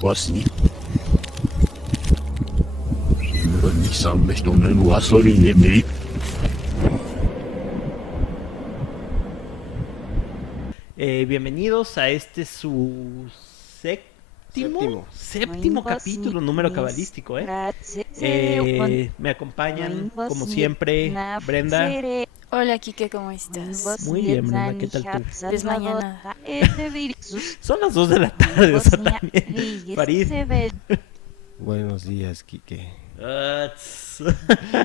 Was nicht. 723 Gasolini. Bienvenidos a su séptimo capítulo, número cabalístico, me acompañan, como siempre, Brenda. Hola, Kike, ¿cómo estás? Muy bien, Brenda, ¿qué tal tú? Desmañana. Son las 2 de la tarde, o sea, también. Farid. Buenos días, Quique. Ah,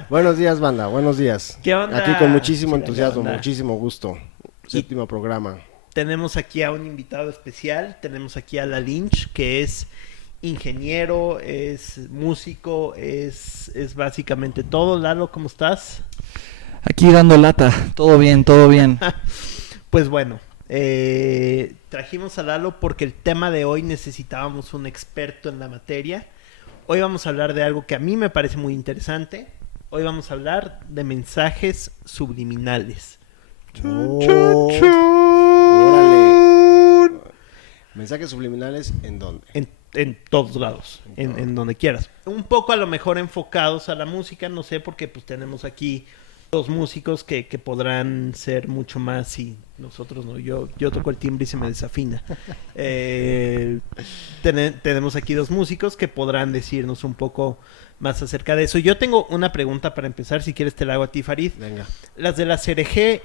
Buenos días, banda, buenos días. ¿Qué onda? Aquí con muchísimo ¿Qué entusiasmo, onda? muchísimo gusto. Séptimo programa. Tenemos aquí a un invitado especial, tenemos aquí a La Lynch, que es ingeniero, es músico, es básicamente todo. Lalo, ¿cómo estás? Aquí dando lata, todo bien, todo bien. Pues bueno, trajimos a Lalo porque el tema de hoy necesitábamos un experto en la materia. Hoy vamos a hablar de algo que a mí me parece muy interesante. Hoy vamos a hablar de mensajes subliminales. Órale. ¿Mensajes subliminales en dónde? En todos lados, en donde quieras. Un poco a lo mejor enfocados a la música, no sé, porque pues tenemos aquí dos músicos que podrán ser mucho más y nosotros no. Yo toco el timbre y se me desafina. Tenemos aquí dos músicos que podrán decirnos un poco más acerca de eso. Yo tengo una pregunta para empezar, si quieres te la hago a ti, Farid. Venga. ¿Las de la CRG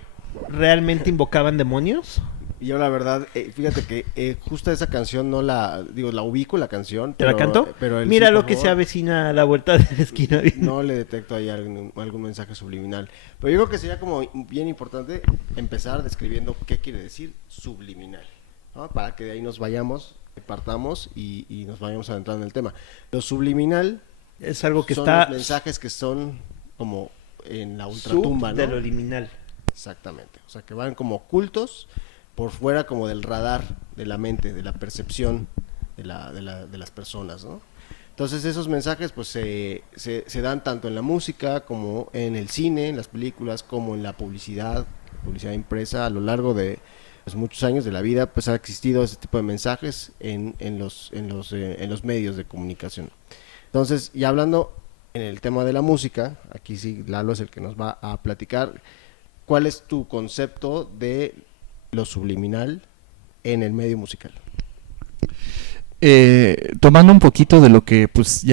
realmente invocaban demonios? Yo la verdad, fíjate que justo esa canción no la ubico la canción. ¿Te la canto? Pero Mira sí, lo por que favor, se avecina a la vuelta de la esquina. no le detecto ahí algún mensaje subliminal. Pero yo creo que sería como bien importante empezar describiendo qué quiere decir subliminal, ¿no? Para que de ahí nos vayamos, partamos y nos vayamos adentrando en el tema. Lo subliminal Es algo que son está los mensajes que son como en la ultratumba, ¿no? de lo liminal. Exactamente, o sea que van como ocultos por fuera como del radar de la mente, de la percepción de las personas, ¿no? Entonces esos mensajes pues se dan tanto en la música como en el cine, en las películas, como en la publicidad impresa. A lo largo de pues, muchos años de la vida pues ha existido ese tipo de mensajes en los medios de comunicación. Entonces, y hablando en el tema de la música, aquí sí Lalo es el que nos va a platicar. ¿Cuál es tu concepto de lo subliminal en el medio musical? Tomando un poquito de lo que pues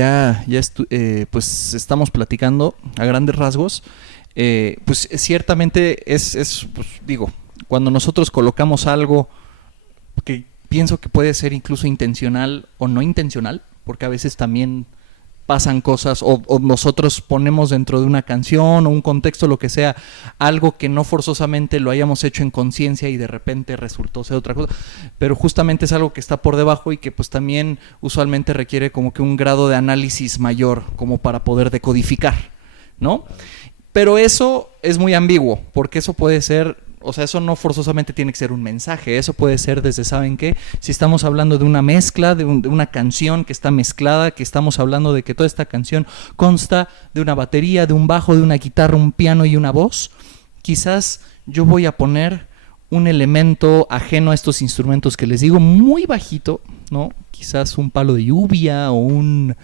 pues estamos platicando a grandes rasgos, pues ciertamente pues, digo, cuando nosotros colocamos algo que pienso que puede ser incluso intencional o no intencional, porque a veces también pasan cosas o nosotros ponemos dentro de una canción o un contexto, lo que sea, algo que no forzosamente lo hayamos hecho en conciencia y de repente resultó ser otra cosa, pero justamente es algo que está por debajo y que pues también usualmente requiere como que un grado de análisis mayor como para poder decodificar, ¿no? Pero eso es muy ambiguo, porque eso puede ser, o sea, eso no forzosamente tiene que ser un mensaje, eso puede ser desde, ¿saben qué? Si estamos hablando de una mezcla, de una canción que está mezclada, que estamos hablando de que toda esta canción consta de una batería, de un bajo, de una guitarra, un piano y una voz, quizás yo voy a poner un elemento ajeno a estos instrumentos que les digo muy bajito, ¿no? Quizás un palo de lluvia o una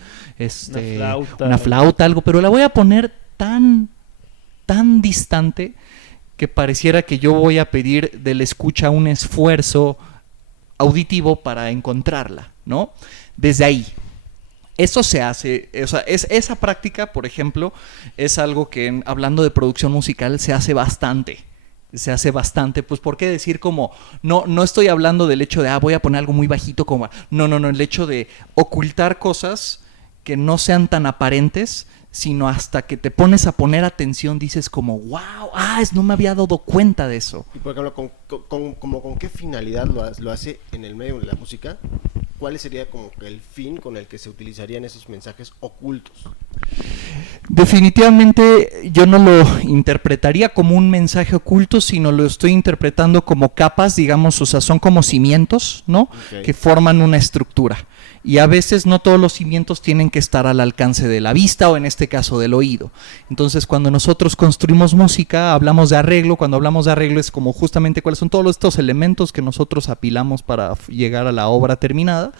flauta, algo, pero la voy a poner tan distante que pareciera que yo voy a pedir del escucha un esfuerzo auditivo para encontrarla, ¿no? Desde ahí. Eso se hace, o sea, esa práctica, por ejemplo, es algo que hablando de producción musical se hace bastante, pues ¿por qué decir como, no estoy hablando del hecho de, voy a poner algo muy bajito como, no, el hecho de ocultar cosas que no sean tan aparentes, sino hasta que te pones a poner atención dices como, wow, no me había dado cuenta de eso. Y por ejemplo, ¿con qué finalidad lo hace en el medio de la música? ¿Cuál sería como el fin con el que se utilizarían esos mensajes ocultos? Definitivamente yo no lo interpretaría como un mensaje oculto, sino lo estoy interpretando como capas, digamos, o sea, son como cimientos, ¿no? Ok. Que forman una estructura. Y a veces no todos los cimientos tienen que estar al alcance de la vista o en este caso del oído. Entonces cuando nosotros construimos música, hablamos de arreglo. Cuando hablamos de arreglo es como justamente cuáles son todos estos elementos que nosotros apilamos para llegar a la obra terminada.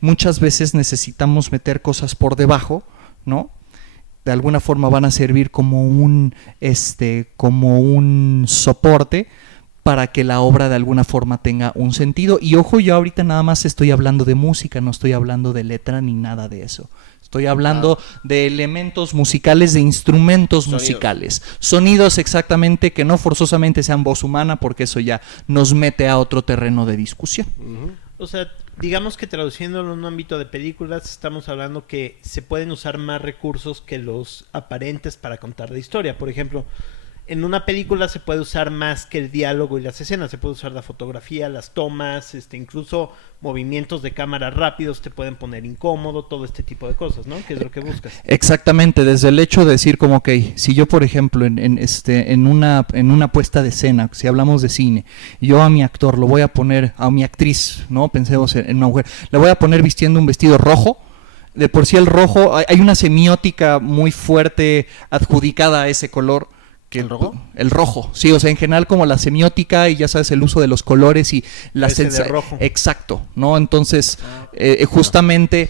Muchas veces necesitamos meter cosas por debajo, ¿no? De alguna forma van a servir como un soporte para que la obra de alguna forma tenga un sentido. Y ojo, yo ahorita nada más estoy hablando de música, no estoy hablando de letra ni nada de eso. Estoy hablando de elementos musicales, de instrumentos musicales. Sonidos exactamente, que no forzosamente sean voz humana, porque eso ya nos mete a otro terreno de discusión. O sea, digamos que traduciéndolo en un ámbito de películas, estamos hablando que se pueden usar más recursos que los aparentes para contar la historia. Por ejemplo, en una película se puede usar más que el diálogo y las escenas. Se puede usar la fotografía, las tomas, incluso movimientos de cámara rápidos te pueden poner incómodo, todo este tipo de cosas, ¿no? Que es lo que buscas. Exactamente, desde el hecho de decir como, ok, si yo por ejemplo en una puesta de escena, si hablamos de cine, yo a mi actor lo voy a poner, a mi actriz, ¿no? Pensemos en una mujer, la voy a poner vistiendo un vestido rojo. De por sí el rojo, hay una semiótica muy fuerte adjudicada a ese color. ¿El rojo? El rojo, sí, o sea, en general como la semiótica y ya sabes, el uso de los colores y la de rojo. Exacto, ¿no? Entonces, justamente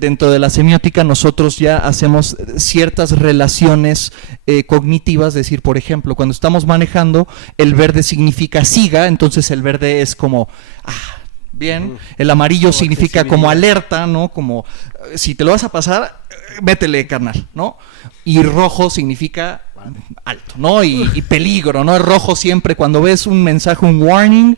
dentro de la semiótica nosotros ya hacemos ciertas relaciones cognitivas, es decir, por ejemplo, cuando estamos manejando, el verde significa siga, entonces el verde es como... bien, el amarillo Como significa como accesibilidad. alerta, ¿no? Como si te lo vas a pasar, métele, carnal, ¿no? Y rojo significa alto, ¿no? Y peligro, ¿no? El rojo siempre, cuando ves un mensaje, un warning,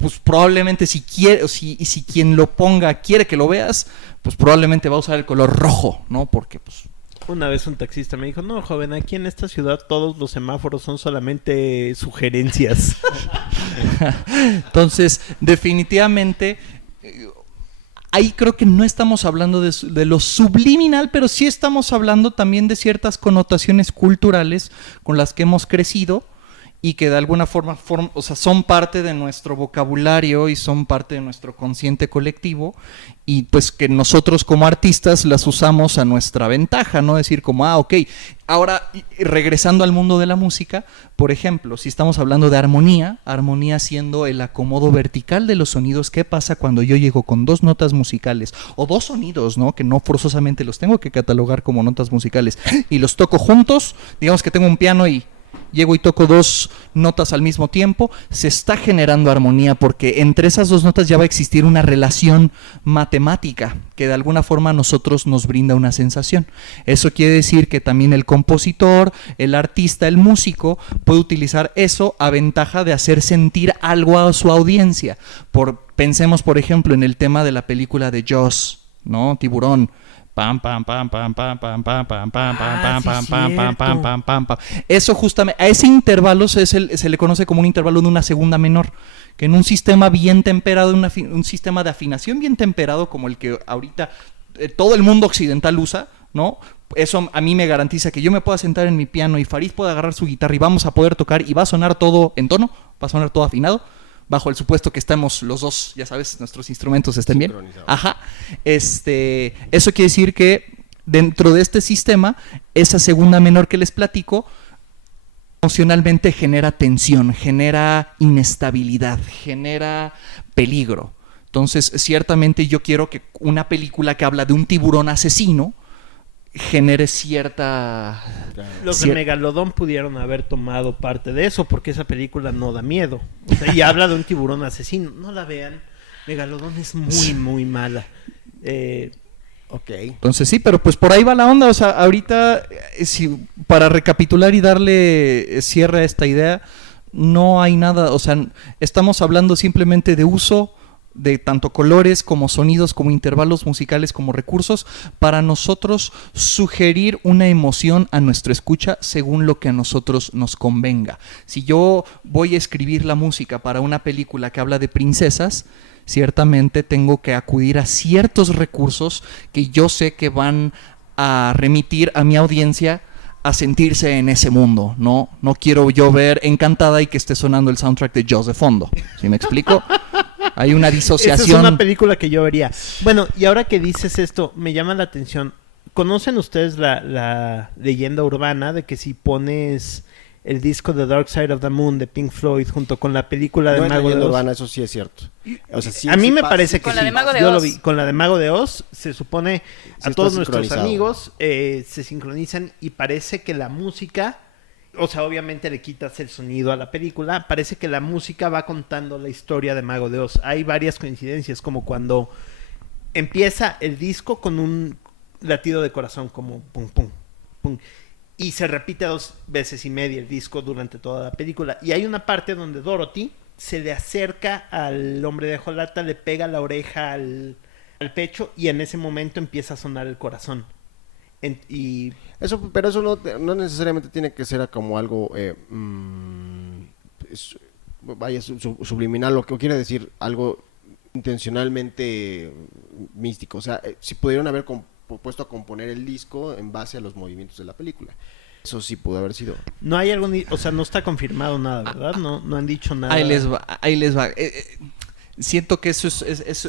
pues probablemente si quien lo ponga quiere que lo veas, pues probablemente va a usar el color rojo, ¿no? Porque pues... Una vez un taxista me dijo, no, joven, aquí en esta ciudad todos los semáforos son solamente sugerencias. Entonces, definitivamente, ahí creo que no estamos hablando de lo subliminal, pero sí estamos hablando también de ciertas connotaciones culturales con las que hemos crecido y que de alguna forma o sea, son parte de nuestro vocabulario y son parte de nuestro consciente colectivo, y pues que nosotros como artistas las usamos a nuestra ventaja, ¿no? Decir como, ok, ahora regresando al mundo de la música, por ejemplo, si estamos hablando de armonía siendo el acomodo vertical de los sonidos, ¿qué pasa cuando yo llego con dos notas musicales o dos sonidos, ¿no? Que no forzosamente los tengo que catalogar como notas musicales y los toco juntos? Digamos que tengo un piano y llego y toco dos notas al mismo tiempo, se está generando armonía porque entre esas dos notas ya va a existir una relación matemática que de alguna forma a nosotros nos brinda una sensación. Eso quiere decir que también el compositor, el artista, el músico puede utilizar eso a ventaja de hacer sentir algo a su audiencia. Pensemos por ejemplo en el tema de la película de Jaws, ¿no? Tiburón. Pam pam pam pam pam pam pam pam pam pam pam pam pam pam pam pam pam. Eso justamente, a ese intervalo se le conoce como un intervalo de una segunda menor, que en un sistema bien temperado, un sistema de afinación bien temperado como el que ahorita todo el mundo occidental usa, ¿no? Eso a mí me garantiza que yo me pueda sentar en mi piano y Farid pueda agarrar su guitarra y vamos a poder tocar y va a sonar todo en tono, va a sonar todo afinado, bajo el supuesto que estemos los dos, ya sabes, nuestros instrumentos estén bien. Ajá. Eso quiere decir que dentro de este sistema, esa segunda menor que les platico, emocionalmente genera tensión, genera inestabilidad, genera peligro. Entonces, ciertamente yo quiero que una película que habla de un tiburón asesino genere cierta... Los de Megalodón pudieron haber tomado parte de eso porque esa película no da miedo. O sea, y habla de un tiburón asesino. No la vean. Megalodón es muy, muy mala. Ok. Entonces sí, pero pues por ahí va la onda. O sea, ahorita, para recapitular y darle cierre a esta idea, no hay nada, o sea, estamos hablando simplemente de uso de tanto colores como sonidos, como intervalos musicales, como recursos, para nosotros sugerir una emoción a nuestra escucha según lo que a nosotros nos convenga. Si yo voy a escribir la música para una película que habla de princesas, ciertamente tengo que acudir a ciertos recursos que yo sé que van a remitir a mi audiencia a sentirse en ese mundo, ¿no? No quiero yo ver Encantada y que esté sonando el soundtrack de Jaws de fondo, ¿sí me explico? Hay una disociación. Esa es una película que yo vería. Bueno, y ahora que dices esto, me llama la atención. ¿Conocen ustedes la leyenda urbana de que si pones el disco de Dark Side of the Moon de Pink Floyd junto con la película de No es Mago de leyenda Oz? urbana, eso sí es cierto. O sea, sí, A mí sí me pasa. parece que Con la sí. de Mago de Yo lo Oz. vi. Con la de Mago de Oz se supone a está todos nuestros sincronizado. amigos se sincronizan y parece que la música, o sea, obviamente le quitas el sonido a la película, parece que la música va contando la historia de Mago de Oz. Hay varias coincidencias, como cuando empieza el disco con un latido de corazón, como pum, pum, pum. Y se repite 2 veces y media el disco durante toda la película. Y hay una parte donde Dorothy se le acerca al hombre de ajolata, le pega la oreja al pecho y en ese momento empieza a sonar el corazón. Pero eso no necesariamente tiene que ser como algo subliminal, lo que quiere decir algo intencionalmente místico. O sea, si pudieron haber puesto a componer el disco en base a los movimientos de la película. Eso sí pudo haber sido. No hay algún, o sea, no está confirmado nada, ¿verdad? No han dicho nada. Ahí les va. Siento que ese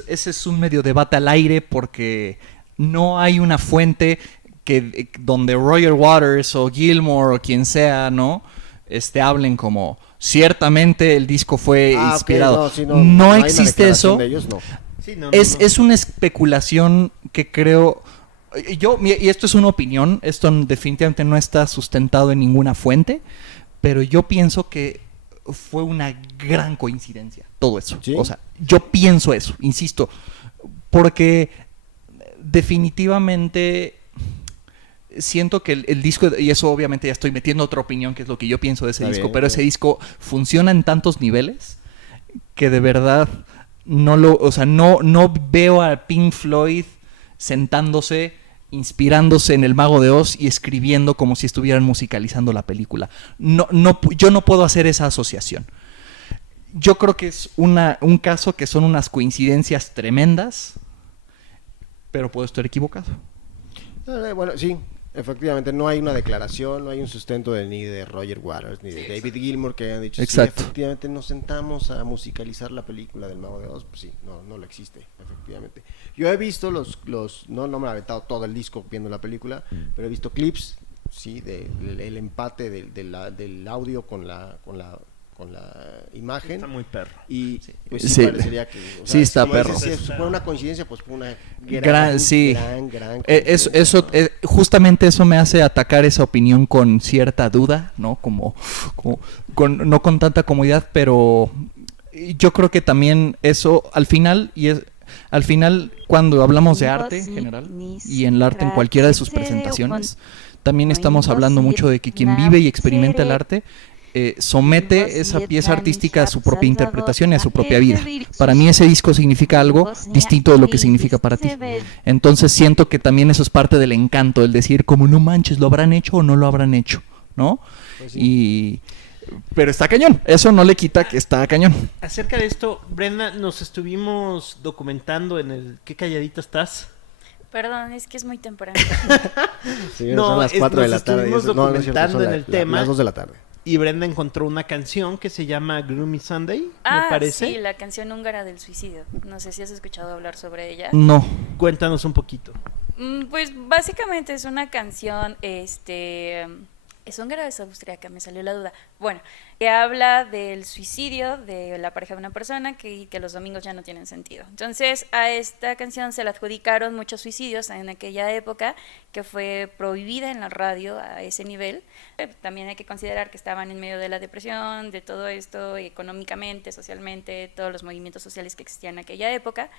es un medio debate al aire porque no hay una fuente donde Roger Waters o Gilmour o quien sea, ¿no? Hablen como ciertamente el disco fue inspirado. Okay, no hay una existe eso. de ellos, no. Sí, no. Es una especulación que creo. Y esto es una opinión, esto definitivamente no está sustentado en ninguna fuente, pero yo pienso que fue una gran coincidencia todo eso. ¿Sí? O sea, yo pienso eso, insisto, porque definitivamente siento que el disco, y eso obviamente ya estoy metiendo otra opinión, que es lo que yo pienso de ese Está disco, bien, pero está ese disco funciona en tantos niveles que de verdad no veo a Pink Floyd sentándose, inspirándose en el Mago de Oz y escribiendo como si estuvieran musicalizando la película. Yo no puedo hacer esa asociación. Yo creo que es un caso que son unas coincidencias tremendas, pero puedo estar equivocado. Bueno, sí, efectivamente, no hay una declaración, no hay un sustento ni de Roger Waters ni de David Gilmour que hayan dicho, Exacto. sí, efectivamente nos sentamos a musicalizar la película del Mago de Oz. Pues sí, no lo existe, efectivamente. Yo he visto no me he aventado todo el disco viendo la película, pero he visto clips, sí, el empate del audio con la imagen. Está muy perro. Y pues Sí. parecería que, o Sí, está como dices, perro. si fue una coincidencia, pues fue una Gran coincidencia. Justamente eso me hace atacar esa opinión con cierta duda, ¿no? No con tanta comodidad, pero yo creo que también eso al final cuando hablamos de arte en general y en el arte en cualquiera de sus presentaciones, también estamos hablando mucho de que quien vive y experimenta el arte somete esa pieza artística a su propia interpretación y a su propia vida. Para mí ese disco significa algo distinto de lo que significa para ti. Entonces siento que también eso es parte del encanto, el decir como no manches, ¿lo habrán hecho o no lo habrán hecho? ¿No? Pues sí. Pero está cañón, eso no le quita que está cañón. Acerca de esto, Brenda, nos estuvimos documentando en el ¿Qué calladita estás? Perdón, es que es muy temprano. Sí, No, son las 4 de nos la tarde. estuvimos No, no es cierto, documentando son en el tema. las 2 de la tarde. Y Brenda encontró una canción que se llama Gloomy Sunday, me parece. Sí, la canción húngara del suicidio. No sé si has escuchado hablar sobre ella. No. Cuéntanos un poquito. Pues básicamente es una canción, ¿es húngara o es austriaca? Me salió la duda. Bueno, que habla del suicidio de la pareja de una persona que los domingos ya no tienen sentido. Entonces, a esta canción se le adjudicaron muchos suicidios en aquella época, que fue prohibida en la radio a ese nivel. También hay que considerar que estaban en medio de la depresión, de todo esto, económicamente, socialmente, todos los movimientos sociales que existían en aquella época.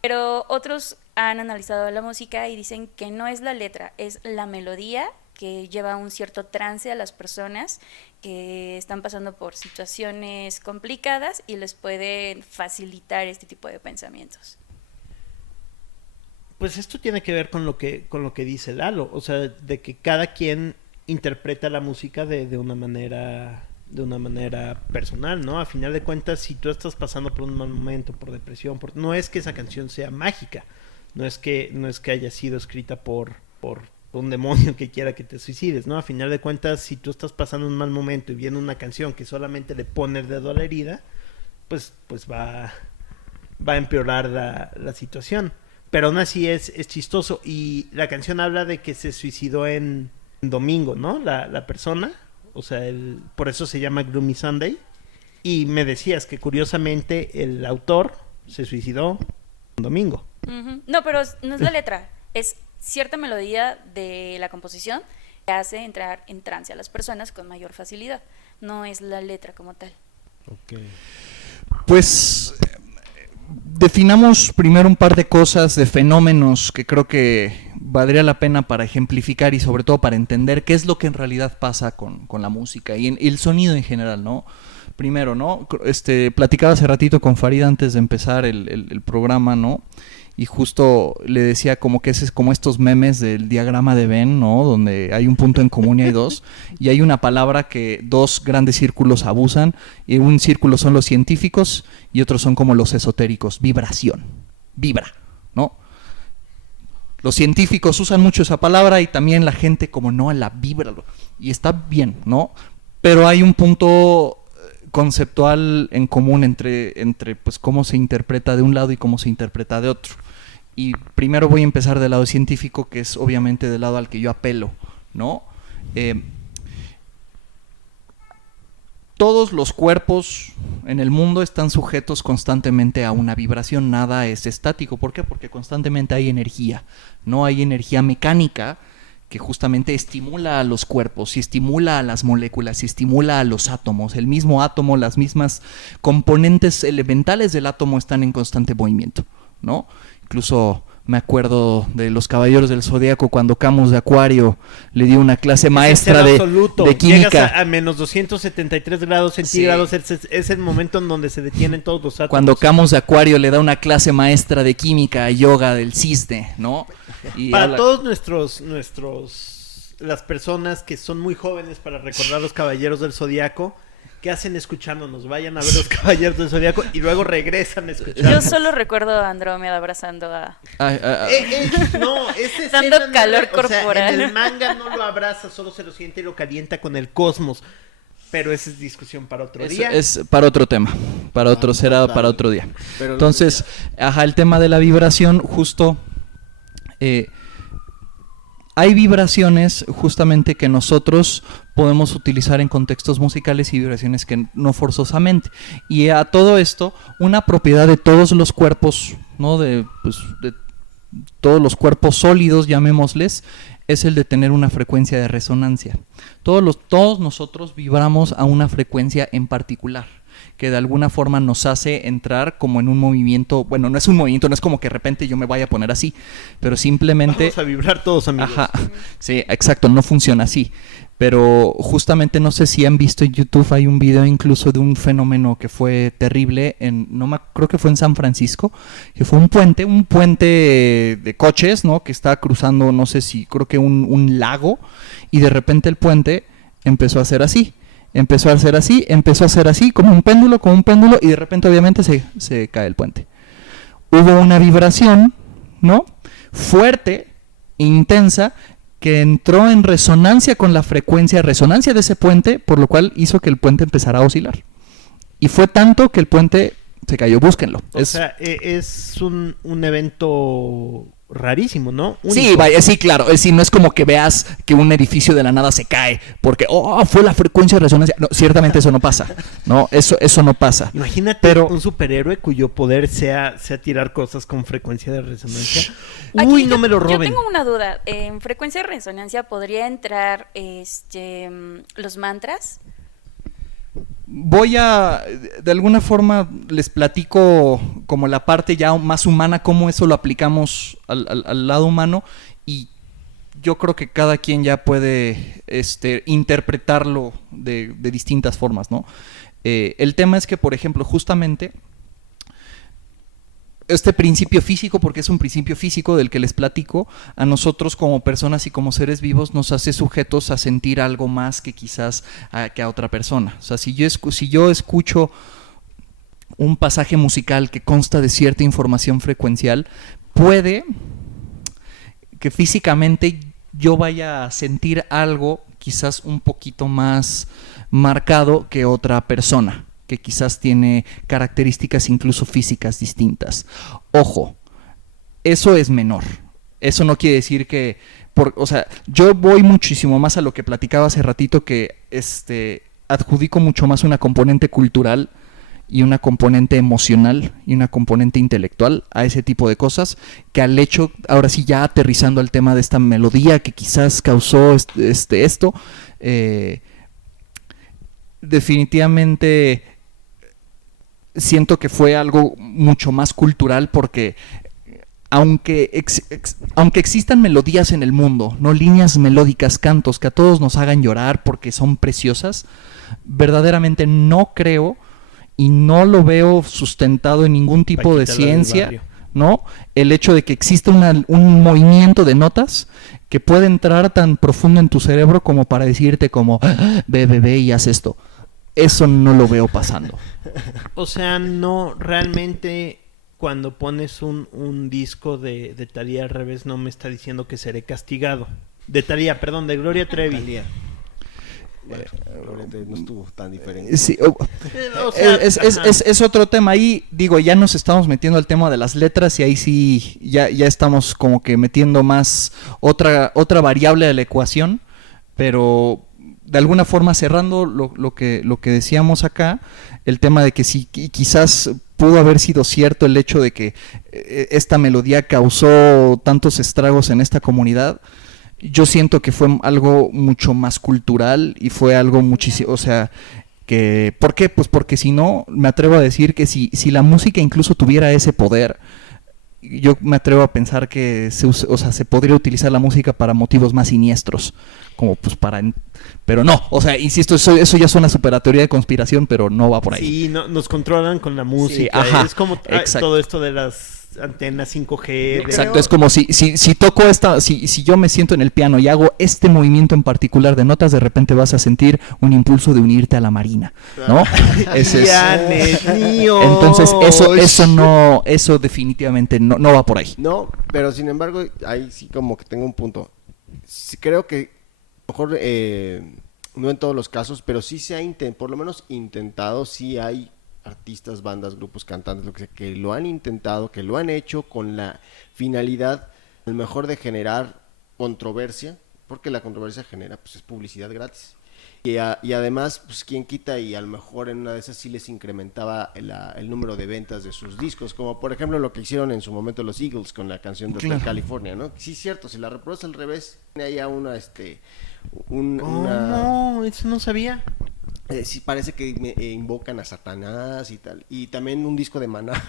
Pero otros han analizado la música y dicen que no es la letra, es la melodía que lleva un cierto trance a las personas que están pasando por situaciones complicadas y les puede facilitar este tipo de pensamientos. Pues esto tiene que ver con lo que dice Lalo, o sea, de que cada quien interpreta la música de una manera personal, ¿no? A final de cuentas, si tú estás pasando por un mal momento, por depresión, no es que esa canción sea mágica, no es que haya sido escrita por un demonio que quiera que te suicides, ¿no? A final de cuentas, si tú estás pasando un mal momento y viene una canción que solamente le pone el dedo a la herida, pues va a empeorar la situación. Pero aún así es chistoso. Y la canción habla de que se suicidó en domingo, ¿no? La persona. O sea, por eso se llama Gloomy Sunday. Y me decías que curiosamente el autor se suicidó en domingo. Ujú. No, pero no es la letra. Es cierta melodía de la composición que hace entrar en trance a las personas con mayor facilidad. No es la letra como tal. Ok. Pues definamos primero un par de cosas, de fenómenos que creo que valdría la pena para ejemplificar y sobre todo para entender qué es lo que en realidad pasa con la música y el sonido en general, ¿no? Primero, ¿no? Platicaba hace ratito con Farid antes de empezar el programa, ¿no? Y justo le decía como que ese es como estos memes del diagrama de Venn, ¿no? Donde hay un punto en común y hay dos. Y hay una palabra que dos grandes círculos abusan. Y un círculo son los científicos y otros son como los esotéricos. Vibración. Vibra, ¿no? Los científicos usan mucho esa palabra y también la gente como no, la vibra. Y está bien, ¿no? Pero hay un punto conceptual en común entre pues cómo se interpreta de un lado y cómo se interpreta de otro. Y primero voy a empezar del lado científico, que es obviamente del lado al que yo apelo, ¿no? Todos los cuerpos en el mundo están sujetos constantemente a una vibración, nada es estático. ¿Por qué? Porque constantemente hay energía, no hay energía mecánica que justamente estimula a los cuerpos, y estimula a las moléculas, y estimula a los átomos. El mismo átomo, las mismas componentes elementales del átomo están en constante movimiento, ¿no? Incluso me acuerdo de los Caballeros del Zodíaco cuando Camus de Acuario le dio una clase maestra de química. Llegas a menos 273 grados centígrados, sí. Es el momento en donde se detienen todos los átomos. Cuando Camus de Acuario le da una clase maestra de química, yoga del cisne, ¿no? Y para todos las personas que son muy jóvenes para recordar los Caballeros del Zodíaco, ¿qué hacen escuchándonos? Vayan a ver los Caballeros del Zodíaco y luego regresan a escuchar. Yo solo recuerdo a Andrómeda abrazando a... No, ese dando calor corporal. O sea, en el manga no lo abraza, solo se lo siente y lo calienta con el cosmos. Pero esa es discusión para otro día. Es para otro tema, para otro para otro día. Entonces, el tema de la vibración, justo... hay vibraciones justamente que nosotros podemos utilizar en contextos musicales y vibraciones que no forzosamente. Y a todo esto, una propiedad de todos los cuerpos, ¿no? de todos los cuerpos sólidos, llamémosles, es el de tener una frecuencia de resonancia. Todos nosotros vibramos a una frecuencia en particular, que de alguna forma nos hace entrar como en un movimiento. Bueno, no es un movimiento, no es como que de repente yo me vaya a poner así, pero simplemente... Vamos a vibrar todos, amigos. Ajá, sí, exacto, no funciona así. Pero justamente no sé si han visto en YouTube, hay un video incluso de un fenómeno que fue terrible, creo que fue en San Francisco, que fue un puente de coches, ¿no? Que estaba cruzando, no sé si, creo que un lago, y de repente el puente empezó a hacer así. Empezó a hacer así, como un péndulo, y de repente obviamente se cae el puente. Hubo una vibración, ¿no? Fuerte, intensa, que entró en resonancia con la resonancia de ese puente, por lo cual hizo que el puente empezara a oscilar. Y fue tanto que el puente se cayó, búsquenlo. O sea, es un evento rarísimo, ¿no? Sí, sí, claro. No es como que veas que un edificio de la nada se cae porque fue la frecuencia de resonancia. No, ciertamente eso no pasa. No, eso no pasa. Imagínate un superhéroe cuyo poder sea tirar cosas con frecuencia de resonancia. Aquí no me lo roben. Yo tengo una duda. ¿En frecuencia de resonancia podría entrar los mantras? De alguna forma les platico como la parte ya más humana, cómo eso lo aplicamos al lado humano, y yo creo que cada quien ya puede interpretarlo de distintas formas, ¿no? El tema es que, por ejemplo, justamente este principio físico, porque es un principio físico del que les platico, a nosotros como personas y como seres vivos nos hace sujetos a sentir algo más que quizás que a otra persona. O sea, si yo escucho un pasaje musical que consta de cierta información frecuencial, puede que físicamente yo vaya a sentir algo quizás un poquito más marcado que otra persona, que quizás tiene características incluso físicas distintas. Ojo, eso es menor. Eso no quiere decir que... o sea, yo voy muchísimo más a lo que platicaba hace ratito, que adjudico mucho más una componente cultural y una componente emocional y una componente intelectual a ese tipo de cosas, que al hecho, ahora sí ya aterrizando al tema de esta melodía que quizás causó esto, definitivamente siento que fue algo mucho más cultural, porque aunque existan melodías en el mundo, no líneas melódicas, cantos que a todos nos hagan llorar porque son preciosas, verdaderamente no creo y no lo veo sustentado en ningún tipo de ciencia, ¿no? El hecho de que exista un movimiento de notas que puede entrar tan profundo en tu cerebro como para decirte como, ve y haz esto. Eso no lo veo pasando. O sea, no, realmente cuando pones un disco de Thalía al revés, no me está diciendo que seré castigado. De Thalía, perdón, de Gloria Trevi. Thalía. Bueno, no estuvo tan diferente. Sí, O sea, es otro tema. Ahí, digo, ya nos estamos metiendo al tema de las letras y ahí sí ya estamos como que metiendo más otra variable de la ecuación, pero de alguna forma cerrando lo que decíamos acá, el tema de que si quizás pudo haber sido cierto el hecho de que esta melodía causó tantos estragos en esta comunidad. Yo siento que fue algo mucho más cultural y fue algo muchísimo, o sea, que ¿por qué? Pues porque si no, me atrevo a decir que si la música incluso tuviera ese poder, yo me atrevo a pensar que se podría utilizar la música para motivos más siniestros, como pues pero no, o sea, insisto, eso ya suena súper a teoría de conspiración, pero no va por ahí. Sí, no, nos controlan con la música. Sí, ajá, es como todo esto de las antenas 5G. Exacto, es como si toco si yo me siento en el piano y hago este movimiento en particular de notas, de repente vas a sentir un impulso de unirte a la marina, ¿no? Entonces eso definitivamente no va por ahí. No, pero sin embargo, ahí sí como que tengo un punto. Sí, creo que mejor no en todos los casos, pero sí se ha por lo menos intentado, sí hay artistas, bandas, grupos, cantantes, lo que sea, que lo han intentado, que lo han hecho con la finalidad, a lo mejor de generar controversia, porque la controversia genera, pues es publicidad gratis. Y además, pues quién quita y a lo mejor en una de esas sí les incrementaba el número de ventas de sus discos, como por ejemplo lo que hicieron en su momento los Eagles con la canción de Hotel California, ¿no? Sí es cierto, si la reproduces al revés, tiene allá no, eso no sabía. Sí, parece que invocan a Satanás y tal. Y también un disco de Maná.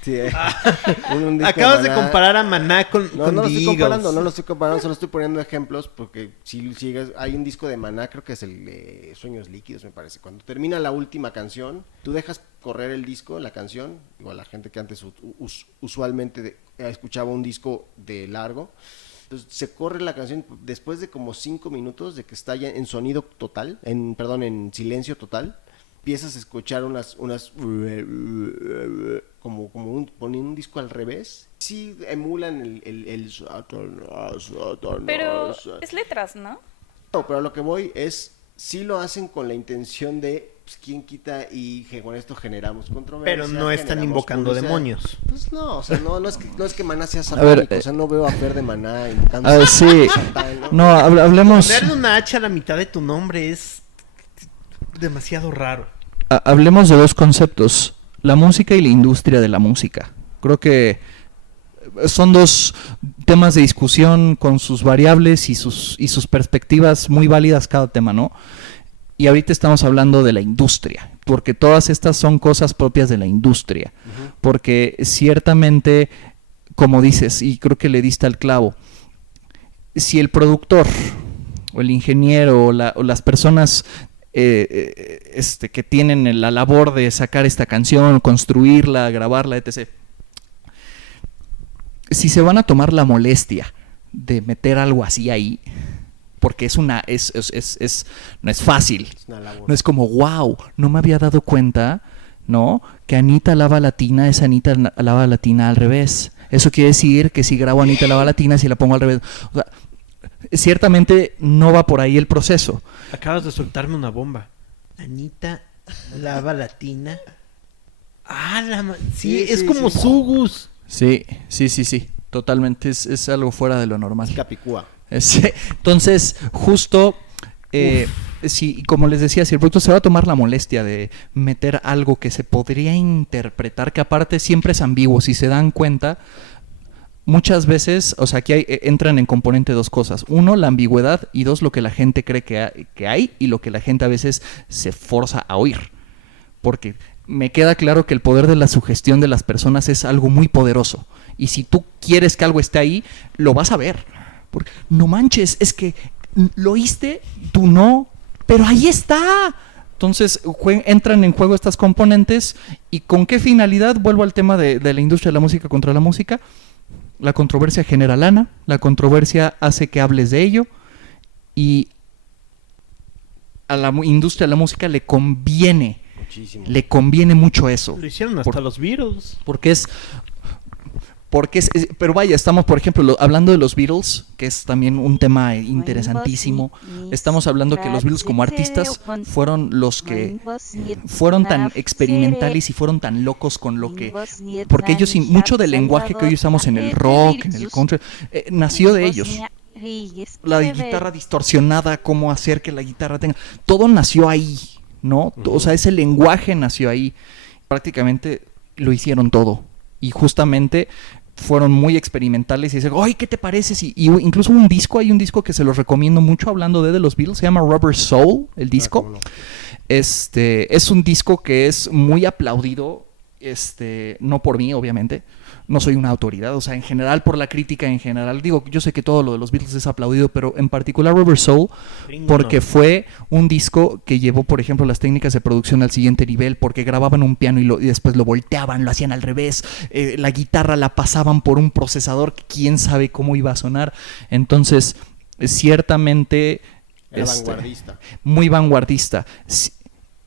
Sí, un disco acabas de comparar a Maná con no lo estoy Eagles. no lo estoy comparando, solo estoy poniendo ejemplos porque si hay un disco de Maná, creo que es el de Sueños Líquidos, me parece. Cuando termina la última canción, tú dejas correr el disco, la canción, igual la gente que antes usualmente escuchaba un disco de largo. Entonces se corre la canción después de como 5 minutos de que está ya en sonido total, en silencio total, empiezas a escuchar unas como poniendo un disco al revés. Sí emulan el Satanás. Pero es letras, ¿no? No, pero a lo que voy es, sí lo hacen con la intención de pues, quién quita y que con esto generamos controversia. Pero no están invocando publicidad. Demonios. Pues no, o sea, no es que Maná sea satánico, o sea, no veo a Fer de Maná invocando a ver, sí. Satán, ¿no? No, hablemos. Ponerle una H a la mitad de tu nombre es demasiado raro. Hablemos de dos conceptos, la música y la industria de la música. Creo que son dos temas de discusión con sus variables y sus perspectivas muy válidas cada tema, ¿no? Y ahorita estamos hablando de la industria, porque todas estas son cosas propias de la industria, porque ciertamente, como dices, y creo que le diste al clavo, si el productor o el ingeniero o las personas que tienen la labor de sacar esta canción, construirla, grabarla, etc., si se van a tomar la molestia de meter algo así ahí, porque no es fácil, no es como wow, no me había dado cuenta, ¿no? Que Anita Lava Latina es Anita Lava Latina al revés. Eso quiere decir que si grabo Anita Lava Latina, si la pongo al revés, o sea, ciertamente no va por ahí el proceso. Acabas de soltarme una bomba. Anita Lava Latina. Sí, Sí, es sí, como sí. Sugus. Sí, totalmente, es algo fuera de lo normal. Capicúa. Entonces, justo, si, como les decía, si el producto se va a tomar la molestia de meter algo que se podría interpretar, que aparte siempre es ambiguo, si se dan cuenta, muchas veces, o sea, aquí entran en componente dos cosas. Uno, la ambigüedad, y dos, lo que la gente cree que hay y lo que la gente a veces se forza a oír. Porque me queda claro que el poder de la sugestión de las personas es algo muy poderoso. Y si tú quieres que algo esté ahí, lo vas a ver. Porque, no manches, es que lo oíste, tú no, pero ahí está. Entonces entran en juego estas componentes. ¿Y con qué finalidad? Vuelvo al tema de la industria de la música contra la música. La controversia genera lana, la controversia hace que hables de ello, y a la industria de la música le conviene mucho eso. Lo hicieron hasta los Beatles. Pero vaya, estamos, por ejemplo, hablando de los Beatles, que es también un tema interesantísimo. Estamos hablando que los Beatles como artistas fueron los que fueron tan experimentales y fueron tan locos con lo que... Porque ellos, mucho del lenguaje que hoy usamos en el rock, en el country, nació de ellos. La guitarra distorsionada, cómo hacer que la guitarra tenga... Todo nació ahí, ¿no? O sea, ese lenguaje nació ahí. Prácticamente lo hicieron todo. Y justamente fueron muy experimentales y dicen, ¡ay, qué te parece! Y incluso hay un disco que se los recomiendo mucho hablando de los Beatles, se llama Rubber Soul, el disco. No. Es un disco que es muy aplaudido, no por mí, obviamente. No soy una autoridad, o sea, en general por la crítica, en general, digo, yo sé que todo lo de los Beatles es aplaudido, pero en particular Rubber Soul, porque fue un disco que llevó, por ejemplo, las técnicas de producción al siguiente nivel, porque grababan un piano y después lo volteaban, lo hacían al revés, la guitarra la pasaban por un procesador que quién sabe cómo iba a sonar. Entonces, ciertamente... Era vanguardista. Muy vanguardista.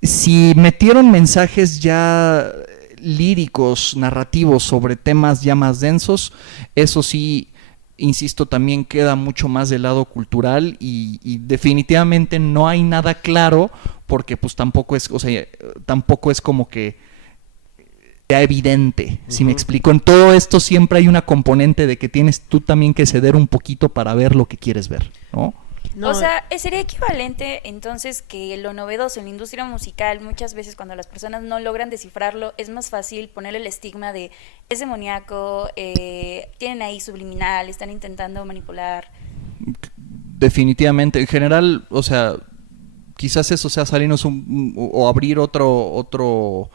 Si metieron mensajes ya líricos, narrativos sobre temas ya más densos, eso sí, insisto, también queda mucho más del lado cultural y definitivamente no hay nada claro, porque pues tampoco es como que sea evidente, si me explico. En todo esto siempre hay una componente de que tienes tú también que ceder un poquito para ver lo que quieres ver, ¿no? O sea, sería equivalente entonces que lo novedoso en la industria musical, muchas veces cuando las personas no logran descifrarlo, es más fácil ponerle el estigma de es demoníaco, tienen ahí subliminal, están intentando manipular. Definitivamente, en general, o sea, quizás eso sea salirnos o abrir otro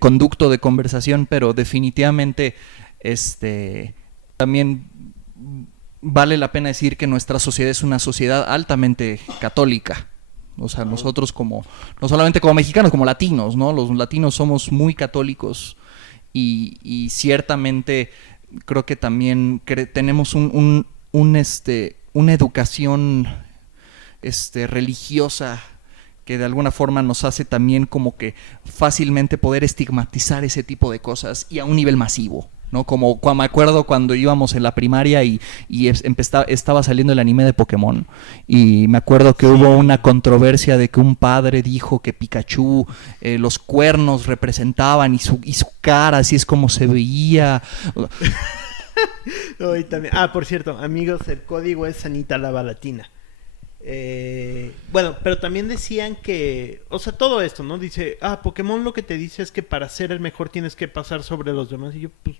conducto de conversación, pero definitivamente también vale la pena decir que nuestra sociedad es una sociedad altamente católica. O sea, nosotros no solamente como mexicanos, como latinos, ¿no? Los latinos somos muy católicos y ciertamente creo que también tenemos una educación religiosa que de alguna forma nos hace también como que fácilmente poder estigmatizar ese tipo de cosas y a un nivel masivo, ¿no? Como me acuerdo cuando íbamos en la primaria y estaba saliendo el anime de Pokémon, y me acuerdo que hubo una controversia de que un padre dijo que Pikachu, los cuernos representaban y su cara, así es como se veía. No, y también, por cierto, amigos, el código es Anita Lava Latina. Bueno, pero también decían que, o sea, todo esto, ¿no? Dice, Pokémon lo que te dice es que para ser el mejor tienes que pasar sobre los demás. Y yo, pues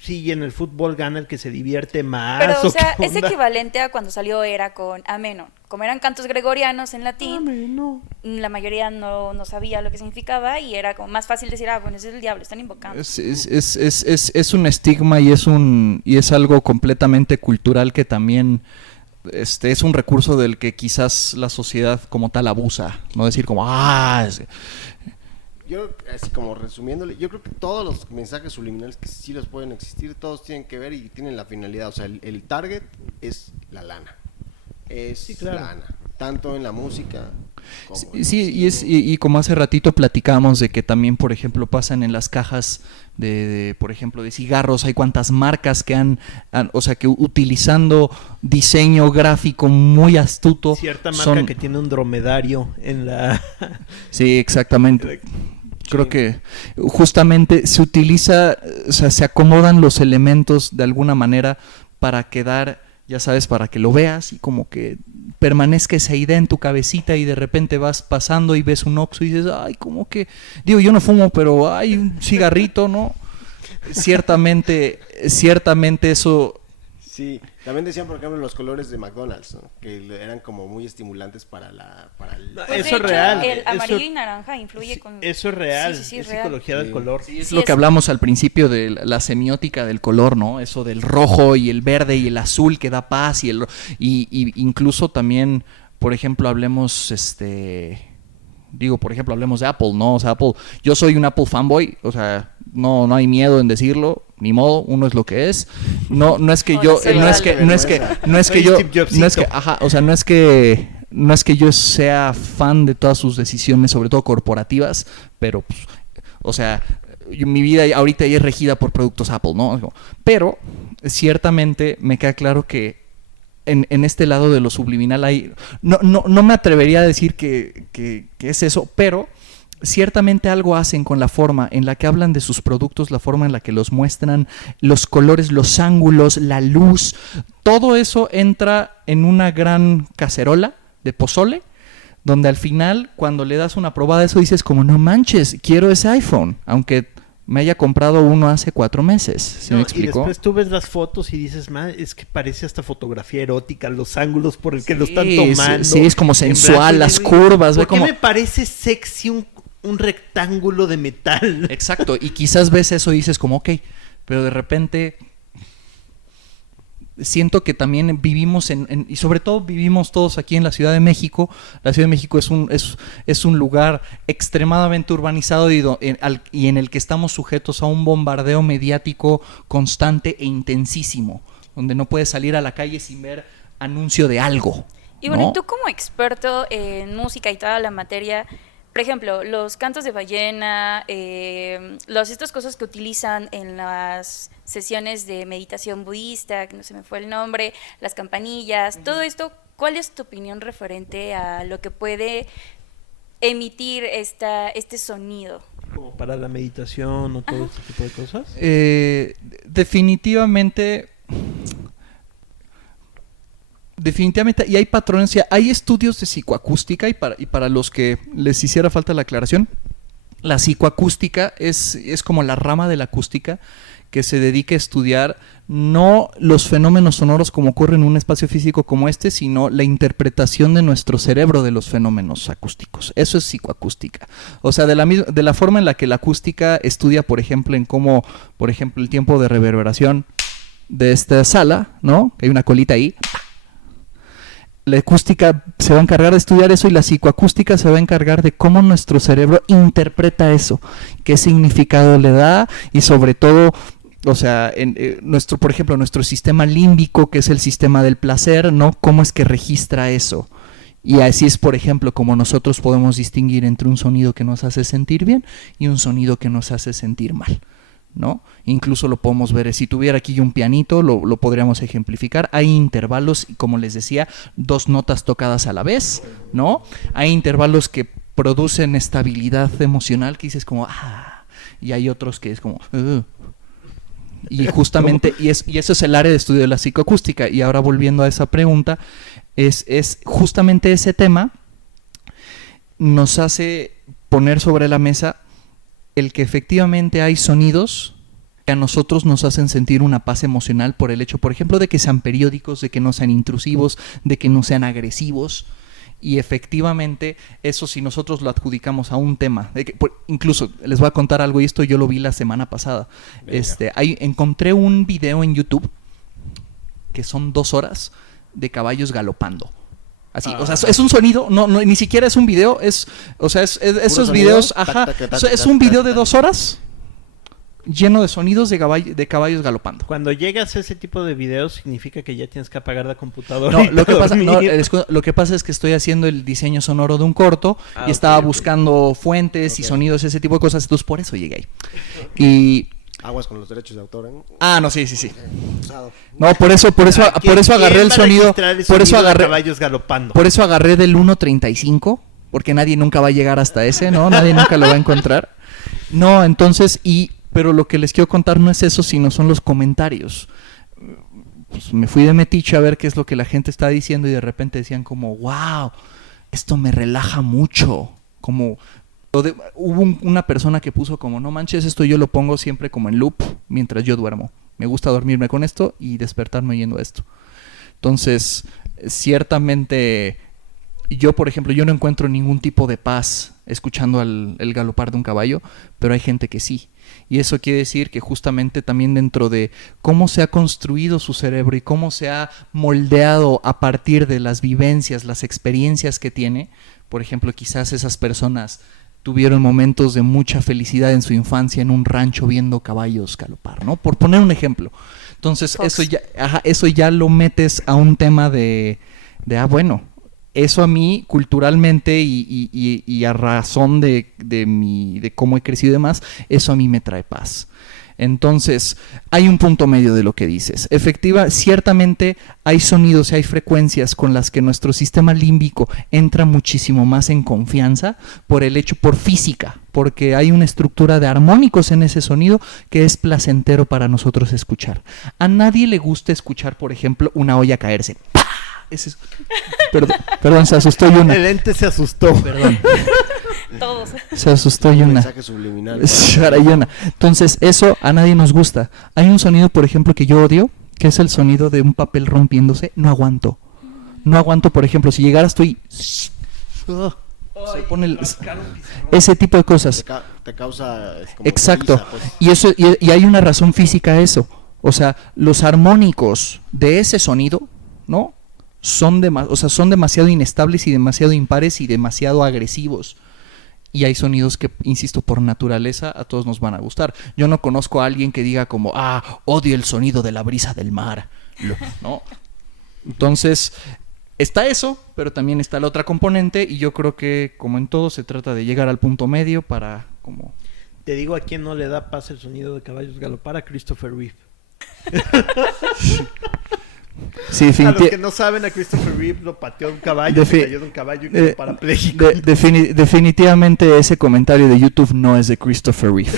sí, en el fútbol gana el que se divierte más. Pero, o sea, es equivalente a cuando salió Era con Ameno. Como eran cantos gregorianos en latín, la mayoría no sabía lo que significaba y era como más fácil decir, bueno, ese es el diablo, están invocando. Es un estigma y es algo completamente cultural que también es un recurso del que quizás la sociedad como tal abusa, no decir como Yo, así como resumiéndole, yo creo que todos los mensajes subliminales que sí los pueden existir, todos tienen que ver y tienen la finalidad, o sea, el target es la lana. Es Sí, claro. lana. tanto en la música como en el Sí, cine. y como hace ratito platicamos de que también, por ejemplo, pasan en las cajas por ejemplo, de cigarros, hay cuantas marcas que o sea, que utilizando diseño gráfico muy astuto. Cierta marca que tiene un dromedario en la... Sí, exactamente. Creo que justamente se utiliza, o sea, se acomodan los elementos de alguna manera para quedar, ya sabes, para que lo veas y como que permanezca esa idea en tu cabecita y de repente vas pasando y ves un Oxxo y dices, ay, como que, digo, yo no fumo, pero hay un cigarrito, ¿no? Ciertamente eso... Sí, también decían, por ejemplo, los colores de McDonald's, ¿no? Que eran como muy estimulantes para el... No, Pues, de eso hecho, es real. el amarillo Eso- y naranja influye con... Eso es real. Sí, Es real. psicología del Sí. color. Sí, es Sí, lo es- que hablamos al principio de la semiótica del color, ¿no? Eso del rojo y el verde y el azul que da paz y incluso también, por ejemplo, hablemos hablemos de Apple, ¿no? O sea, Apple, yo soy un Apple fanboy, o sea, no hay miedo en decirlo, ni modo, uno es lo que es. No es que Hola, yo, soy no es que Soy yo, Steve Jobsito. no es que, ajá, o sea, no es que yo sea fan de todas sus decisiones, sobre todo corporativas, pero, pues, o sea, mi vida ahorita ya es regida por productos Apple, ¿no? Pero ciertamente me queda claro que en este lado de lo subliminal hay... No me atrevería a decir que es eso, pero ciertamente algo hacen con la forma en la que hablan de sus productos, la forma en la que los muestran, los colores, los ángulos, la luz. Todo eso entra en una gran cacerola de pozole, donde al final, cuando le das una probada a eso, dices como, no manches, quiero ese iPhone, aunque me haya comprado uno hace 4 meses. ¿Sí No, me y explicó? después tú ves las fotos y dices, es que parece hasta fotografía erótica, los ángulos por el que lo están Sí, tomando. sí, es como en sensual, blanco y las negro. curvas, ve ¿Por qué como... me parece sexy un rectángulo de metal? Exacto, y quizás ves eso y dices como, ok, pero de repente siento que también vivimos y sobre todo vivimos todos aquí en la Ciudad de México. La Ciudad de México es un lugar extremadamente urbanizado y en el que estamos sujetos a un bombardeo mediático constante e intensísimo, donde no puedes salir a la calle sin ver anuncio de algo. Y bueno, ¿no? y tú como experto en música y toda la materia, por ejemplo, los cantos de ballena, estas cosas que utilizan en las sesiones de meditación budista, que no se me fue el nombre, las campanillas, todo esto, ¿cuál es tu opinión referente a lo que puede emitir este sonido? Como para la meditación o todo este tipo de cosas. Definitivamente, y hay patrones, hay estudios de psicoacústica y para los que les hiciera falta la aclaración, la psicoacústica es como la rama de la acústica que se dedica a estudiar no los fenómenos sonoros como ocurren en un espacio físico como este, sino la interpretación de nuestro cerebro de los fenómenos acústicos. Eso es psicoacústica. O sea, de la forma en la que la acústica estudia, por ejemplo, en cómo, por ejemplo, el tiempo de reverberación de esta sala, ¿no? Que hay una colita ahí. La acústica se va a encargar de estudiar eso y la psicoacústica se va a encargar de cómo nuestro cerebro interpreta eso, qué significado le da y sobre todo, o sea, por ejemplo, nuestro sistema límbico, que es el sistema del placer, ¿no? ¿Cómo es que registra eso? Y así es, por ejemplo, como nosotros podemos distinguir entre un sonido que nos hace sentir bien y un sonido que nos hace sentir mal, ¿no? Incluso lo podemos ver, si tuviera aquí un pianito, lo podríamos ejemplificar. Hay intervalos, como les decía, 2 notas tocadas a la vez, ¿no? Hay intervalos que producen estabilidad emocional, que dices como, y hay otros que es como, y justamente, y eso es el área de estudio de la psicoacústica. Y ahora volviendo a esa pregunta, es justamente ese tema nos hace poner sobre la mesa el que efectivamente hay sonidos que a nosotros nos hacen sentir una paz emocional por el hecho, por ejemplo, de que sean periódicos, de que no sean intrusivos, de que no sean agresivos. Y efectivamente, eso si nosotros lo adjudicamos a un tema, incluso les voy a contar algo, y esto yo lo vi la semana pasada. Encontré un video en YouTube que son 2 horas de caballos galopando. Así, o sea, es un sonido, no, ni siquiera es un video, esos videos, sonido, es un video de 2 horas lleno de sonidos de caballos galopando. Cuando llegas a ese tipo de videos significa que ya tienes que apagar la computadora. No, y lo que pasa, no, dormir. lo que pasa es que estoy haciendo el diseño sonoro de un corto y estaba buscando fuentes y sonidos, ese tipo de cosas, entonces por eso llegué ahí. Y Aguas con los derechos de autor, ¿eh? no, sí. Usado. No, por eso agarré el va a sonido, registrar el por eso sonido de agarré, caballos galopando. por eso agarré del 1.35, porque nadie nunca va a llegar hasta ese, ¿no? Nadie nunca lo va a encontrar. No, entonces, pero lo que les quiero contar no es eso, sino son los comentarios. Pues me fui de metiche a ver qué es lo que la gente está diciendo y de repente decían como, wow, esto me relaja mucho. Como hubo una persona que puso como, no manches, esto yo lo pongo siempre como en loop mientras yo duermo. Me gusta dormirme con esto y despertarme oyendo esto. Entonces, ciertamente, yo, por ejemplo, yo no encuentro ningún tipo de paz escuchando el galopar de un caballo, pero hay gente que sí. Y eso quiere decir que justamente también dentro de cómo se ha construido su cerebro y cómo se ha moldeado a partir de las vivencias, las experiencias que tiene, por ejemplo, quizás esas personas tuvieron momentos de mucha felicidad en su infancia en un rancho viendo caballos galopar, ¿no? Por poner un ejemplo. Entonces, eso ya lo metes a un tema de bueno, eso a mí culturalmente y a razón de cómo he crecido y demás, eso a mí me trae paz. Entonces, hay un punto medio de lo que dices. Ciertamente hay sonidos y hay frecuencias con las que nuestro sistema límbico entra muchísimo más en confianza por física, porque hay una estructura de armónicos en ese sonido que es placentero para nosotros escuchar. A nadie le gusta escuchar, por ejemplo, una olla caerse. ¡Pah! Perdón, se asustó Yuna. El ente se asustó. Perdón. Todos. Se asustó Un Yuna. mensaje subliminal. Para Yuna. Entonces, eso a nadie nos gusta. Hay un sonido, por ejemplo, que yo odio, que es el sonido de un papel rompiéndose. No aguanto, por ejemplo, si llegaras tú y se pone ese tipo de cosas. Te causa como Exacto. prisa, pues. Y eso y hay una razón física a eso. O sea, los armónicos de ese sonido, ¿no? Son demasiado inestables y demasiado impares y demasiado agresivos. Y hay sonidos que, insisto, por naturaleza a todos nos van a gustar. Yo no conozco a alguien que diga como, odio el sonido de la brisa del mar. ¿No? Entonces, está eso, pero también está la otra componente y yo creo que, como en todo, se trata de llegar al punto medio para como... Te digo a quién no le da paz el sonido de caballos galopar, a Christopher Reeve. Sí, a los que no saben, a Christopher Reeve lo pateó un caballo, se cayó de un caballo y quedó parapléjico. Definitivamente ese comentario de YouTube no es de Christopher Reeve.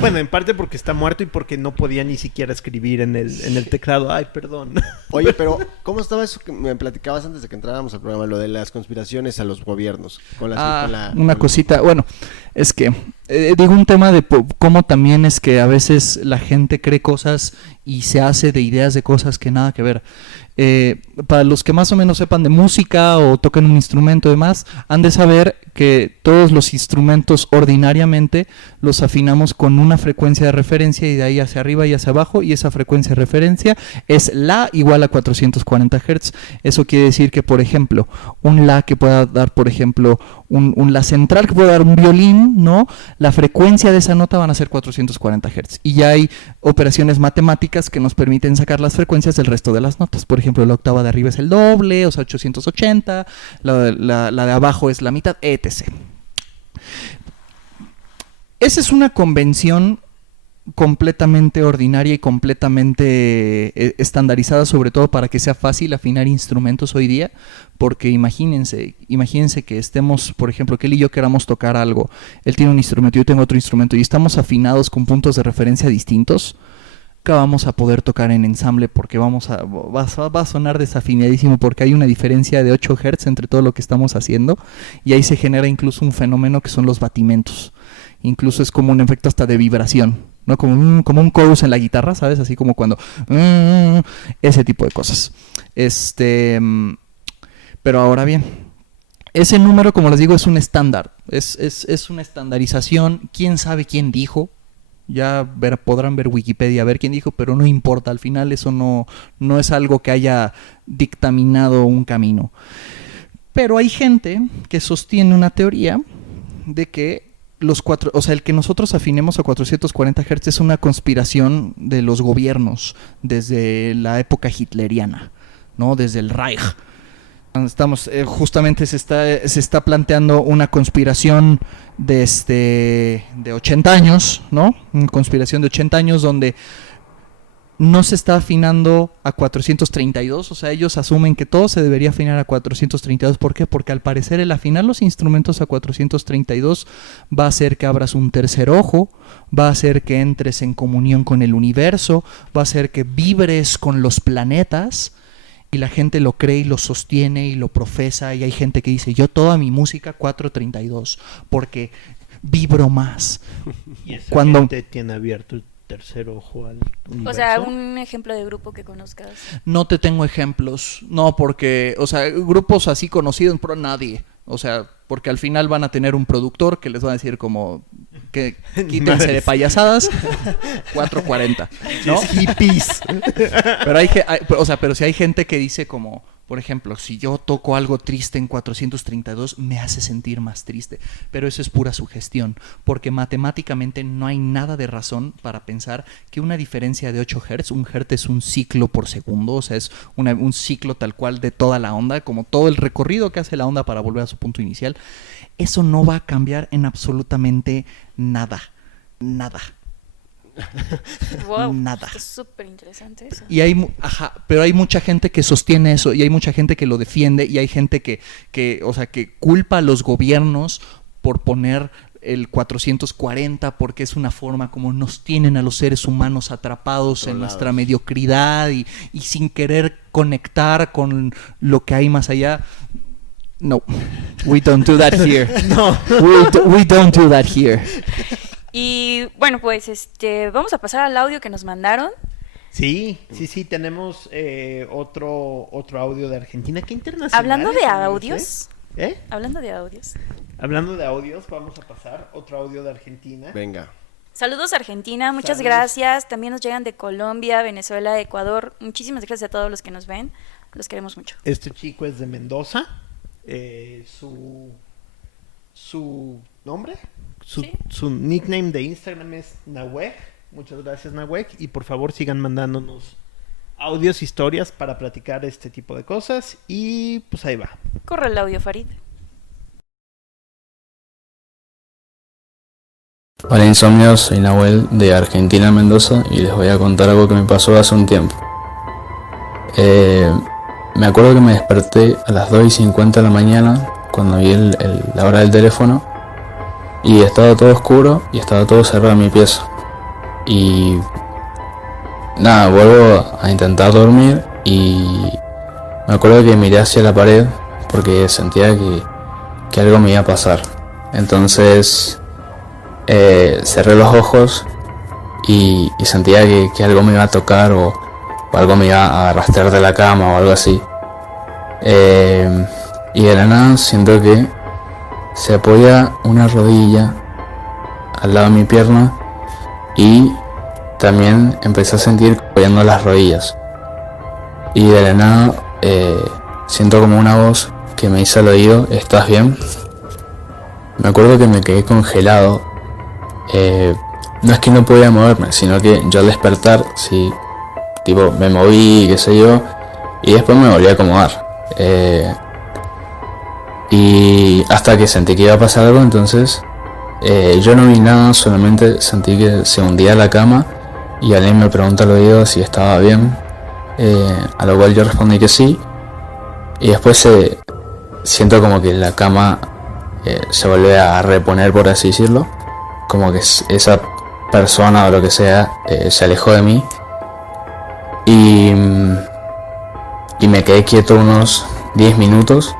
Bueno, en parte porque está muerto y porque no podía ni siquiera escribir en el teclado. Ay, perdón. Oye, pero ¿cómo estaba eso que me platicabas antes de que entráramos al programa? Lo de las conspiraciones a los gobiernos. Una cosita. Bueno, es que digo un tema de cómo también es que a veces la gente cree cosas y se hace de ideas de cosas que nada que ver. Para los que más o menos sepan de música o toquen un instrumento y demás, han de saber que todos los instrumentos ordinariamente los afinamos con una frecuencia de referencia y de ahí hacia arriba y hacia abajo, y esa frecuencia de referencia es La igual a 440 Hz. Eso quiere decir que, por ejemplo, un La que pueda dar, por ejemplo, un La central que pueda dar un violín, ¿no? La frecuencia de esa nota van a ser 440 Hz. Y ya hay operaciones matemáticas que nos permiten sacar las frecuencias del resto de las notas. Por ejemplo, la octava de arriba es el doble, o sea, 880, la de abajo es la mitad, etc. Esa es una convención completamente ordinaria y completamente estandarizada, sobre todo para que sea fácil afinar instrumentos hoy día, porque imagínense que estemos, por ejemplo, que él y yo queramos tocar algo, él tiene un instrumento, yo tengo otro instrumento y estamos afinados con puntos de referencia distintos. Nunca vamos a poder tocar en ensamble porque va a sonar desafinadísimo, porque hay una diferencia de 8 Hz entre todo lo que estamos haciendo y ahí se genera incluso un fenómeno que son los batimentos. Incluso es como un efecto hasta de vibración, ¿no? Como un chorus en la guitarra, ¿sabes? Así como cuando... ese tipo de cosas. Pero ahora bien, ese número, como les digo, es un estándar. Es una estandarización. ¿Quién sabe quién dijo? Ya podrán ver Wikipedia, ver quién dijo, pero no importa, al final eso no es algo que haya dictaminado un camino. Pero hay gente que sostiene una teoría de que o sea, el que nosotros afinemos a 440 Hz es una conspiración de los gobiernos desde la época hitleriana, ¿no? Desde el Reich. Estamos, justamente se está planteando una conspiración de 80 años, ¿no? Una conspiración de 80 años donde no se está afinando a 432, o sea, ellos asumen que todo se debería afinar a 432. ¿Por qué? Porque al parecer el afinar los instrumentos a 432 va a hacer que abras un tercer ojo, va a hacer que entres en comunión con el universo, va a hacer que vibres con los planetas. Y la gente lo cree y lo sostiene y lo profesa, y hay gente que dice, yo toda mi música 432 porque vibro más. Y esa Cuando gente tiene abierto el tercer ojo al universo. O sea, un ejemplo de grupo que conozcas. no te tengo ejemplos, no, porque, o sea, grupos así conocidos, pero nadie, o sea, porque al final van a tener un productor que les va a decir como que quítense de payasadas, 440, ¿no? Hippies. Pero si hay gente que dice como, por ejemplo, si yo toco algo triste en 432, me hace sentir más triste. Pero eso es pura sugestión, porque matemáticamente no hay nada de razón para pensar que una diferencia de 8 Hz, un Hz es un ciclo por segundo, o sea, es un ciclo tal cual de toda la onda, como todo el recorrido que hace la onda para volver a su punto inicial. Eso no va a cambiar en absolutamente nada. Nada. Wow, Nada. está súper interesante eso. Y pero hay mucha gente que sostiene eso, y hay mucha gente que lo defiende, y hay gente o sea, que culpa a los gobiernos por poner el 440 porque es una forma como nos tienen a los seres humanos atrapados en nuestra mediocridad y sin querer conectar con lo que hay más allá. No, we don't do that here. No. We don't do that here. Y bueno, pues vamos a pasar al audio que nos mandaron. Sí, tenemos otro audio de Argentina. Qué internacional. Hablando de amigos, audios, ¿Eh? hablando de audios. Hablando de audios, vamos a pasar otro audio de Argentina. Venga. Saludos Argentina, muchas Saludos. gracias. También nos llegan de Colombia, Venezuela, Ecuador. Muchísimas gracias a todos los que nos ven. Los queremos mucho. Este chico es de Mendoza. Su nombre, Sí. su nickname de Instagram es Nahuek. Muchas gracias, Nahuek. Y por favor sigan mandándonos audios, historias para platicar este tipo de cosas. Y pues ahí va. Corre el audio, Farid. Hola Insomnios, soy Nahuel de Argentina, Mendoza, y les voy a contar algo que me pasó hace un tiempo. Me acuerdo que me desperté a las 2:50 de la mañana cuando vi la hora del teléfono y estaba todo oscuro y estaba todo cerrado en mi pieza. Y nada, vuelvo a intentar dormir y me acuerdo que miré hacia la pared porque sentía que algo me iba a pasar. Entonces cerré los ojos y sentía que algo me iba a tocar o algo me iba a arrastrar de la cama o algo así. Y de la nada siento que se apoya una rodilla al lado de mi pierna y también empecé a sentir apoyando las rodillas. Y de la nada siento como una voz que me dice al oído, ¿estás bien? Me acuerdo que me quedé congelado. No es que no podía moverme, sino que yo al despertar, sí, tipo me moví, qué sé yo, y después me volví a acomodar. Y hasta que sentí que iba a pasar algo, entonces yo no vi nada, solamente sentí que se hundía la cama y alguien me pregunta al oído si estaba bien, a lo cual yo respondí que sí, y después siento como que la cama se vuelve a reponer, por así decirlo, como que esa persona o lo que sea se alejó de mí y me quedé quieto unos 10 minutos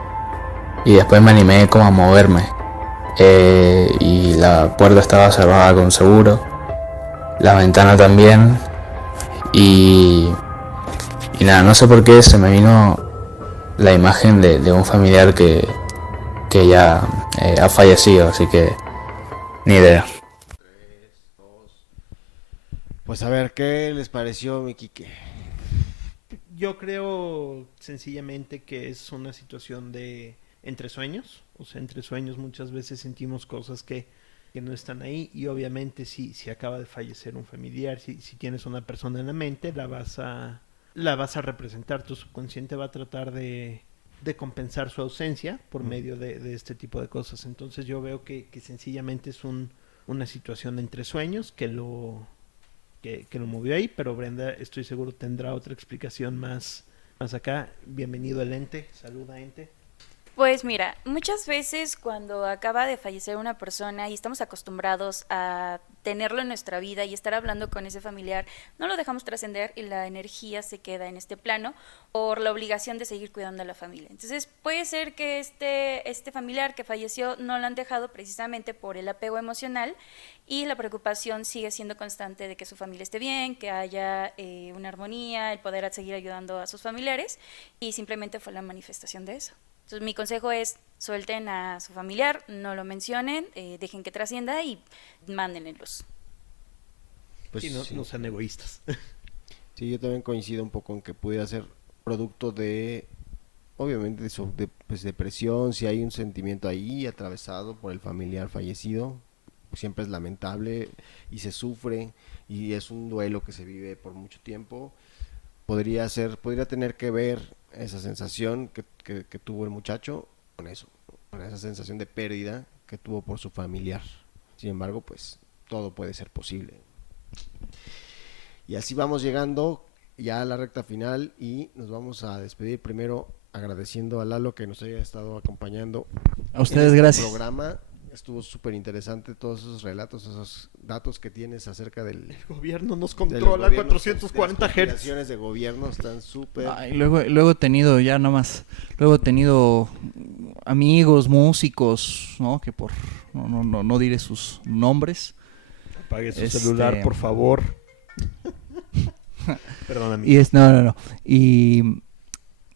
y después me animé como a moverme, y la puerta estaba cerrada con seguro, la ventana también, y nada, no sé por qué se me vino la imagen de un familiar que ya ha fallecido, así que ni idea. Pues a ver, ¿qué les pareció, mi Quique? Yo creo sencillamente que es una situación de entre sueños. O sea, entre sueños muchas veces sentimos cosas que que no están ahí. Y obviamente si acaba de fallecer un familiar, si tienes una persona en la mente, la vas a representar. Tu subconsciente va a tratar de compensar su ausencia por medio de este tipo de cosas. Entonces yo veo que sencillamente es una situación entre sueños que lo movió ahí, pero Brenda, estoy seguro, tendrá otra explicación más acá. Bienvenido el ente, saluda ente. Pues mira, muchas veces cuando acaba de fallecer una persona y estamos acostumbrados a tenerlo en nuestra vida y estar hablando con ese familiar, no lo dejamos trascender y la energía se queda en este plano por la obligación de seguir cuidando a la familia. Entonces puede ser que este familiar que falleció no lo han dejado precisamente por el apego emocional y la preocupación sigue siendo constante de que su familia esté bien, que haya una armonía, el poder seguir ayudando a sus familiares, y simplemente fue la manifestación de eso. Entonces mi consejo es: suelten a su familiar, no lo mencionen, dejen que trascienda y mándenle luz. Pues no sean egoístas. Sí, yo también coincido un poco en que pudiera ser producto de, obviamente, de pues, depresión. Si hay un sentimiento ahí atravesado por el familiar fallecido, siempre es lamentable y se sufre y es un duelo que se vive por mucho tiempo. Podría tener que ver esa sensación que tuvo el muchacho con eso, con esa sensación de pérdida que tuvo por su familiar. Sin embargo, pues todo puede ser posible. Y así vamos llegando ya a la recta final y nos vamos a despedir primero agradeciendo a Lalo que nos haya estado acompañando. A ustedes, en este gracias. programa. Estuvo súper interesante todos esos relatos, esos datos que tienes acerca del El gobierno nos de los controla a gobiernos, 440 de las Hz. conspiraciones de gobierno están súper. Ay, luego he tenido amigos, músicos, ¿no? Que no diré sus nombres. Apague su Este- celular, por favor. Perdóname. Y no. Y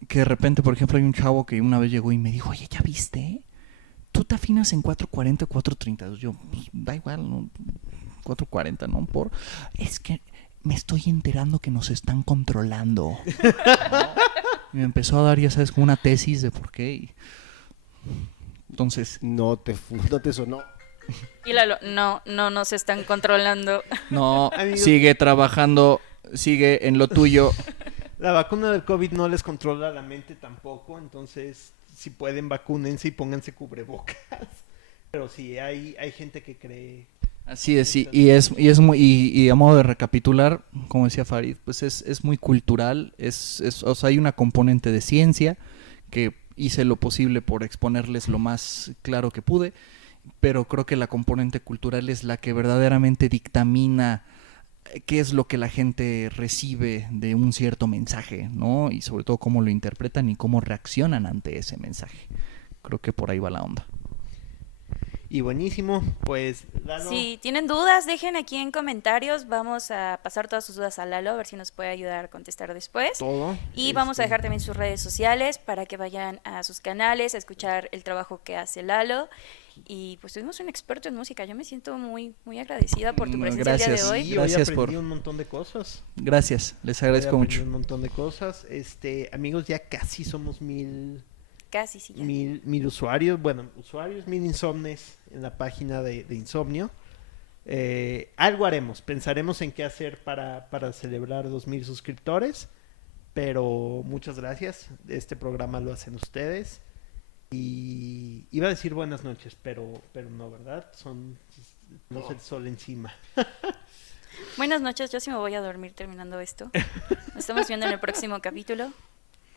que de repente, por ejemplo, hay un chavo que una vez llegó y me dijo: oye, ¿ya viste? ¿Tú te afinas en 440 o 432? Yo, pues, da igual, ¿no? 440, ¿no? Es que me estoy enterando que nos están controlando. Y me empezó a dar, ya sabes, como una tesis de por qué. Entonces, No te sonó. Y Lalo, no nos están controlando. no, Amigos. sigue trabajando, sigue en lo tuyo. La vacuna del COVID no les controla la mente tampoco, entonces si pueden vacúnense y pónganse cubrebocas. Pero sí, hay gente que cree. Así es, sí, y es muy, y a modo de recapitular, como decía Farid, pues es muy cultural, o sea, hay una componente de ciencia que hice lo posible por exponerles lo más claro que pude, pero creo que la componente cultural es la que verdaderamente dictamina qué es lo que la gente recibe de un cierto mensaje, ¿no? Y sobre todo cómo lo interpretan y cómo reaccionan ante ese mensaje. Creo que por ahí va la onda. Y buenísimo, pues Lalo. Si tienen dudas, dejen aquí en comentarios. Vamos a pasar todas sus dudas a Lalo, a ver si nos puede ayudar a contestar después. Todo. Y vamos a dejar también sus redes sociales para que vayan a sus canales, a escuchar el trabajo que hace Lalo. Y pues tuvimos un experto en música. Yo me siento muy, muy agradecida por tu presencia el día de Gracias. hoy. Sí, Gracias hoy por- aprendí un montón de cosas. Gracias, les Hoy agradezco aprendí mucho. un montón de cosas. Amigos, ya casi somos 1000 Casi, sí. Ya. mil usuarios, mil insomnes en la página de Insomnio. Algo haremos, pensaremos en qué hacer para celebrar 2000 suscriptores, pero muchas gracias. Este programa lo hacen ustedes. Y iba a decir buenas noches, pero no, ¿verdad? No el sol encima. Buenas noches, yo sí me voy a dormir terminando esto. Nos estamos viendo en el próximo capítulo.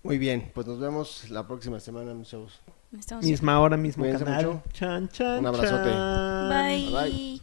Muy bien, pues nos vemos la próxima semana, muchachos. Nos estamos viendo. Misma hora, mismo Cuídense canal. mucho. Chan, chan, Un abrazote. chan. Bye. Bye.